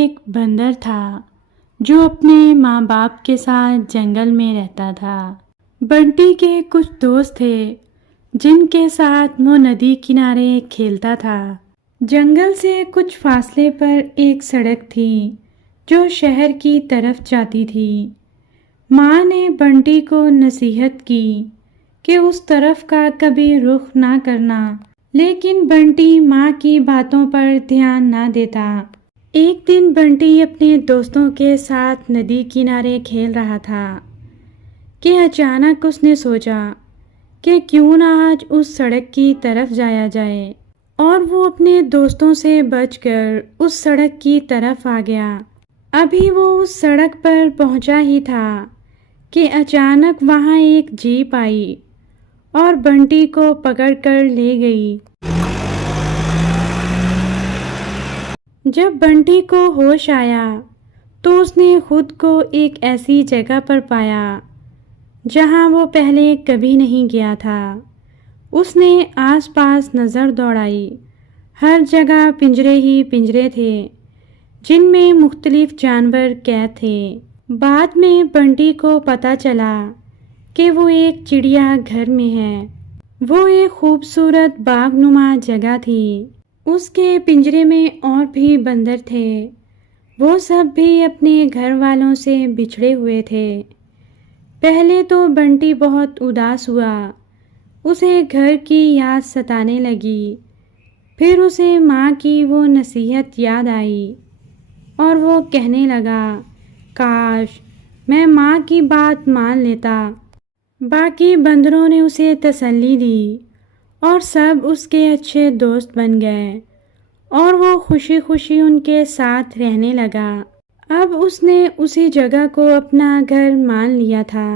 ایک بندر تھا جو اپنے ماں باپ کے ساتھ جنگل میں رہتا تھا۔ بنٹی کے کچھ دوست تھے جن کے ساتھ وہ ندی کنارے کھیلتا تھا۔ جنگل سے کچھ فاصلے پر ایک سڑک تھی جو شہر کی طرف جاتی تھی۔ ماں نے بنٹی کو نصیحت کی کہ اس طرف کا کبھی رخ نہ کرنا، لیکن بنٹی ماں کی باتوں پر دھیان نہ دیتا۔ ایک دن بنٹی اپنے دوستوں کے ساتھ ندی کنارے کھیل رہا تھا کہ اچانک اس نے سوچا کہ کیوں نہ آج اس سڑک کی طرف جایا جائے، اور وہ اپنے دوستوں سے بچ کر اس سڑک کی طرف آ گیا۔ ابھی وہ اس سڑک پر پہنچا ہی تھا کہ اچانک وہاں ایک جیپ آئی اور بنٹی کو پکڑ کر لے گئی۔ جب بنٹی کو ہوش آیا تو اس نے خود کو ایک ایسی جگہ پر پایا جہاں وہ پہلے کبھی نہیں گیا تھا۔ اس نے آس پاس نظر دوڑائی، ہر جگہ پنجرے ہی پنجرے تھے جن میں مختلف جانور قید تھے۔ بعد میں بنٹی کو پتہ چلا کہ وہ ایک چڑیا گھر میں ہے۔ وہ ایک خوبصورت باغ نما جگہ تھی۔ اس کے پنجرے میں اور بھی بندر تھے، وہ سب بھی اپنے گھر والوں سے بچھڑے ہوئے تھے۔ پہلے تو بنٹی بہت اداس ہوا، اسے گھر کی یاد ستانے لگی۔ پھر اسے ماں کی وہ نصیحت یاد آئی اور وہ کہنے لگا، کاش میں ماں کی بات مان لیتا۔ باقی بندروں نے اسے تسلی دی اور سب اس کے اچھے دوست بن گئے اور وہ خوشی خوشی ان کے ساتھ رہنے لگا۔ اب اس نے اسی جگہ کو اپنا گھر مان لیا تھا۔